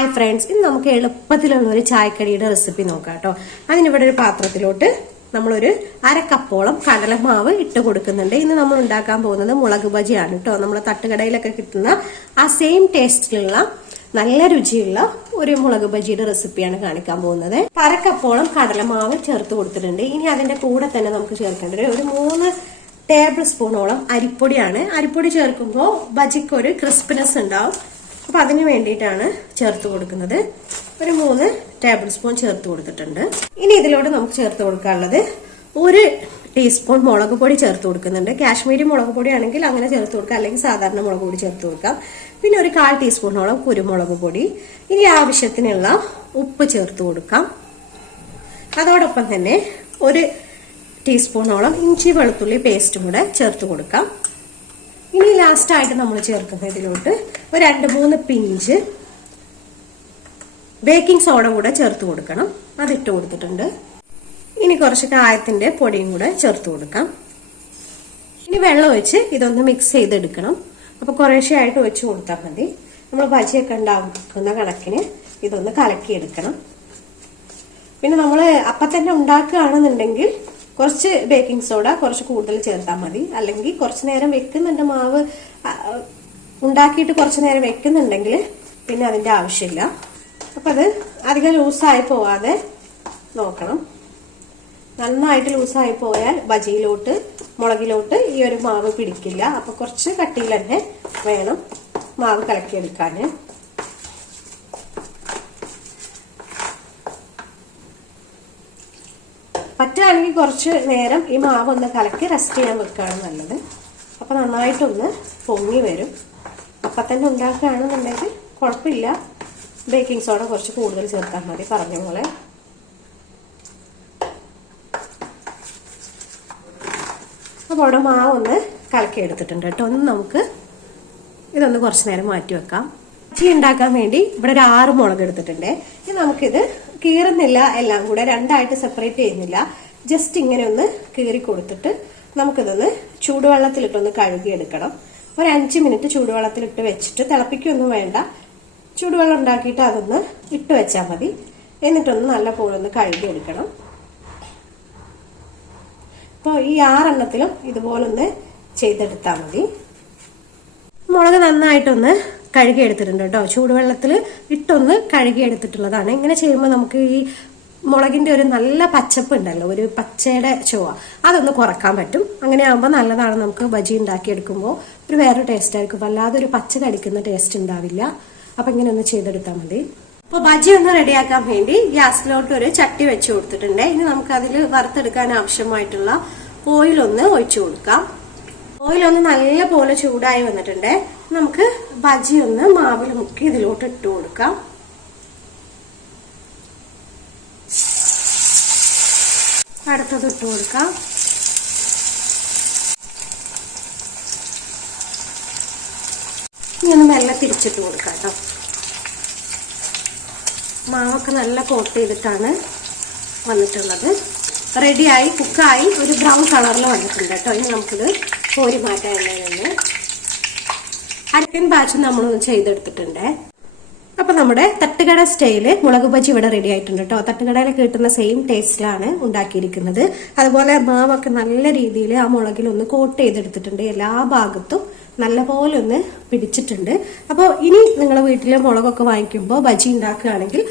Hi friends ഇന്ന് നമുക്ക് എളുപ്പത്തിലുള്ള ഒരു ചായക്കടിയുടെ റെസിപ്പി നോക്കാം കേട്ടോ. അതിനിവിടെ ഒരു പാത്രത്തിലോട്ട് നമ്മളൊരു അരക്കപ്പോളം കപ്പോളം കടലമാവ് ഇട്ട് കൊടുക്കുന്നുണ്ട്. ഇന്ന് നമ്മൾ ഉണ്ടാക്കാൻ പോകുന്നത് മുളക് ബജിയാണ് കേട്ടോ. നമ്മൾ തട്ടുകടയിലൊക്കെ കിട്ടുന്ന ആ സെയിം ടേസ്റ്റിലുള്ള നല്ല രുചിയുള്ള ഒരു മുളക് ബജിയുടെ റെസിപ്പിയാണ് കാണിക്കാൻ പോകുന്നത്. അരക്കപ്പോളം അര കപ്പോളം കടലമാവ് ചേർത്ത് കൊടുത്തിട്ടുണ്ട്. ഇനി അതിന്റെ കൂടെ തന്നെ നമുക്ക് ചേർക്കേണ്ടത് ഒരു മൂന്ന് ടേബിൾ സ്പൂണോളം അരിപ്പൊടിയാണ്. അരിപ്പൊടി ചേർക്കുമ്പോൾ ബജിക്ക് ഒരു ക്രിസ്പിനെസ് ഉണ്ടാവും. അപ്പൊ അതിന് വേണ്ടിയിട്ടാണ് ചേർത്ത് കൊടുക്കുന്നത്. ഒരു മൂന്ന് ടേബിൾ സ്പൂൺ ചേർത്ത് കൊടുത്തിട്ടുണ്ട്. ഇനി ഇതിലോട്ട് നമുക്ക് ചേർത്ത് കൊടുക്കാനുള്ളത് ഒരു ടീസ്പൂൺ മുളക് പൊടി ചേർത്ത് കൊടുക്കുന്നുണ്ട്. കാശ്മീരി മുളക് പൊടി ആണെങ്കിൽ അങ്ങനെ ചേർത്ത് കൊടുക്കാം. അല്ലെങ്കിൽ സാധാരണ മുളക് പൊടി ചേർത്ത് കൊടുക്കാം. പിന്നെ ഒരു കാൽ ടീസ്പൂണോളം കുരുമുളക് പൊടി. ഇനി ആവശ്യത്തിനുള്ള ഉപ്പ് ചേർത്ത് കൊടുക്കാം. അതോടൊപ്പം തന്നെ ഒരു ടീസ്പൂണോളം ഇഞ്ചി വെളുത്തുള്ളി പേസ്റ്റും കൂടെ ചേർത്ത് കൊടുക്കാം. ഇനി ലാസ്റ്റായിട്ട് നമ്മൾ ചേർക്കുന്ന ഇതിലോട്ട് ഒരു രണ്ട് മൂന്ന് പിഞ്ച്. ബേക്കിംഗ് സോഡ കൂടെ ചേർത്ത് കൊടുക്കണം. അതിട്ട് കൊടുത്തിട്ടുണ്ട്. ഇനി കുറച്ച് കായത്തിന്റെ പൊടിയും കൂടെ ചേർത്ത് കൊടുക്കാം. ഇനി വെള്ളം ഒഴിച്ച് ഇതൊന്ന് മിക്സ് ചെയ്തെടുക്കണം. അപ്പൊ കുറേശ്ശെ ആയിട്ട് ഒഴിച്ച് കൊടുത്താൽ മതി. നമ്മൾ ഭജിയൊക്കെ ഉണ്ടാക്കുന്ന കണക്കിന് ഇതൊന്ന് കലക്കിയെടുക്കണം. പിന്നെ നമ്മൾ അപ്പം തന്നെ ഉണ്ടാക്കുകയാണെന്നുണ്ടെങ്കിൽ കുറച്ച് ബേക്കിംഗ് സോഡ കുറച്ച് കൂടുതൽ ചേർത്താൽ മതി. അല്ലെങ്കിൽ കുറച്ച് നേരം വെക്കുന്നുണ്ട് മാവ് ഉണ്ടാക്കിയിട്ട് കുറച്ച് നേരം വെക്കുന്നുണ്ടെങ്കിൽ പിന്നെ അതിന്റെ ആവശ്യമില്ല. അപ്പം അത് അധികം ലൂസായി പോവാതെ നോക്കണം. നന്നായിട്ട് ലൂസായി പോയാൽ ബജിയിലോട്ട് മുളകിലോട്ട് ഈ ഒരു മാവ് പിടിക്കില്ല. അപ്പോൾ കുറച്ച് കട്ടിയിൽ തന്നെ വേണം മാവ് കലക്കിയെടുക്കാൻ പറ്റുകയാണെങ്കിൽ കുറച്ച് നേരം ഈ മാവ് ഒന്ന് കലക്കി റെസ്റ്റ് ചെയ്യാൻ വെക്കുകയാണ് നല്ലത്. അപ്പം നന്നായിട്ടൊന്ന് പൊങ്ങി വരും. അപ്പം തന്നെ ഉണ്ടാക്കുകയാണെന്നുണ്ടെങ്കിൽ കുഴപ്പമില്ല. ബേക്കിംഗ് സോഡ കുറച്ച് കൂടുതൽ ചേർത്താൽ മതി. പറഞ്ഞ പോലെ അപ്പോൾ അവിടെ മാവ് ഒന്ന് കലക്കി എടുത്തിട്ടുണ്ട് കേട്ടോ. ഒന്ന് നമുക്ക് ഇതൊന്ന് കുറച്ച് നേരം മാറ്റി വെക്കാം. ചീ ഉണ്ടാക്കാൻ വേണ്ടി ഇവിടെ ഒരു ആറ് മുളക് എടുത്തിട്ടുണ്ട്. ഇനി നമുക്കിത് കീറുന്നില്ല എല്ലാം കൂടെ രണ്ടായിട്ട് സെപ്പറേറ്റ് ചെയ്യുന്നില്ല. ജസ്റ്റ് ഇങ്ങനെ ഒന്ന് കീറി കൊടുത്തിട്ട് നമുക്കിതൊന്ന് ചൂടുവെള്ളത്തിലിട്ടൊന്ന് കഴുകിയെടുക്കണം. ഒരു മിനിറ്റ് ചൂടുവെള്ളത്തിലിട്ട് വെച്ചിട്ട് തിളപ്പിക്കൊന്നും വേണ്ട. ചൂടുവെള്ളം ഉണ്ടാക്കിയിട്ട് അതൊന്ന് ഇട്ട് വെച്ചാൽ മതി. എന്നിട്ടൊന്ന് നല്ല പോലെ ഒന്ന് കഴുകിയെടുക്കണം അപ്പോൾ ഈ ആറെണ്ണത്തിലും ഇതുപോലൊന്ന് ചെയ്തെടുത്താൽ മതി. മുളക് നന്നായിട്ടൊന്ന് കഴുകിയെടുത്തിട്ടുണ്ട് കേട്ടോ. ചൂടുവെള്ളത്തിൽ ഇട്ടൊന്ന് കഴുകിയെടുത്തിട്ടുള്ളതാണ്. ഇങ്ങനെ ചെയ്യുമ്പോൾ നമുക്ക് ഈ മുളകിന്റെ ഒരു നല്ല പച്ചപ്പ് ഉണ്ടല്ലോ ഒരു പച്ചയുടെ ചുവ അതൊന്ന് കുറയ്ക്കാൻ പറ്റും. അങ്ങനെ ആകുമ്പോൾ നല്ലതാണ് നമുക്ക് ബജി ഉണ്ടാക്കിയെടുക്കുമ്പോൾ ഒരു വേറൊരു ടേസ്റ്റ് ആയിരിക്കും. വല്ലാതെ ഒരു പച്ച കടിക്കുന്ന ടേസ്റ്റ് ഉണ്ടാവില്ല. അപ്പൊ ഇങ്ങനെ ഒന്ന് ചെയ്തെടുത്താൽ മതി. അപ്പോൾ ബജി ഒന്ന് റെഡിയാക്കാൻ വേണ്ടി ഗ്യാസിലോട്ട് ഒരു ചട്ടി വെച്ച് കൊടുത്തിട്ടുണ്ട്. ഇനി നമുക്ക് അതിൽ വറുത്തെടുക്കാൻ ആവശ്യമായിട്ടുള്ള ഓയിൽ ഒന്ന് ഒഴിച്ചു കൊടുക്കാം. ഓയിൽ ഒന്ന് നല്ല പോലെ ചൂടായി വന്നിട്ടുണ്ട്. നമുക്ക് ബജി ഒന്ന് മാവിൽ മുക്കി ഇതിലോട്ട് ഇട്ട് കൊടുക്കാം. അടുത്തത് ഇട്ട് കൊടുക്കാം. ഒന്ന് മെല്ലെ തിരിച്ചിട്ട് കൊടുക്കാം കേട്ടോ. മാവൊക്കെ നല്ല കോട്ട് ചെയ്തിട്ടാണ് വന്നിട്ടുള്ളത്. റെഡിയായി കുക്കായി ഒരു ബ്രൗൺ കളറിൽ വന്നിട്ടുണ്ട് കേട്ടോ. ഇനി നമുക്കിത് കോരി മാറ്റാൻ എണ്ണയിൽ അരക്കൻ ബാച്ച് നമ്മളൊന്ന് ചെയ്തെടുത്തിട്ടുണ്ട്. അപ്പൊ നമ്മുടെ തട്ടുകട സ്റ്റൈൽ മുളക് ബജി ഇവിടെ റെഡി ആയിട്ടുണ്ട് കേട്ടോ തട്ടുകടയിൽ കിട്ടുന്ന സെയിം ടേസ്റ്റിലാണ് ഉണ്ടാക്കിയിരിക്കുന്നത്. അതുപോലെ മാവൊക്കെ നല്ല രീതിയിൽ ആ മുളകിൽ ഒന്ന് കോട്ട് ചെയ്തെടുത്തിട്ടുണ്ട്. എല്ലാ ഭാഗത്തും നല്ലപോലെ ഒന്ന് പിടിച്ചിട്ടുണ്ട്. അപ്പോൾ ഇനി നിങ്ങൾ വീട്ടിലെ മുളകൊക്കെ വാങ്ങിക്കുമ്പോൾ ബജി ഉണ്ടാക്കുകയാണെങ്കിൽ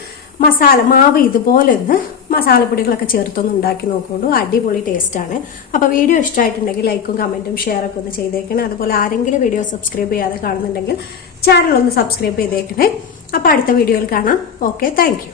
മസാല മാവ് ഇതുപോലെ ഒന്ന് മസാലപ്പൊടികളൊക്കെ ചേർത്തൊന്ന് ഉണ്ടാക്കി നോക്കുകയുള്ളൂ അടിപൊളി ടേസ്റ്റാണ് അപ്പോൾ വീഡിയോ ഇഷ്ടമായിട്ടുണ്ടെങ്കിൽ ലൈക്കും കമന്റും ഷെയറൊക്കെ ഒന്ന് ചെയ്തേക്കണേ. അതുപോലെ ആരെങ്കിലും വീഡിയോ സബ്സ്ക്രൈബ് ചെയ്യാതെ കാണുന്നുണ്ടെങ്കിൽ ചാനൽ ഒന്ന് സബ്സ്ക്രൈബ് ചെയ്തേക്കണേ. അപ്പോൾ അടുത്ത വീഡിയോയിൽ കാണാം. Okay thank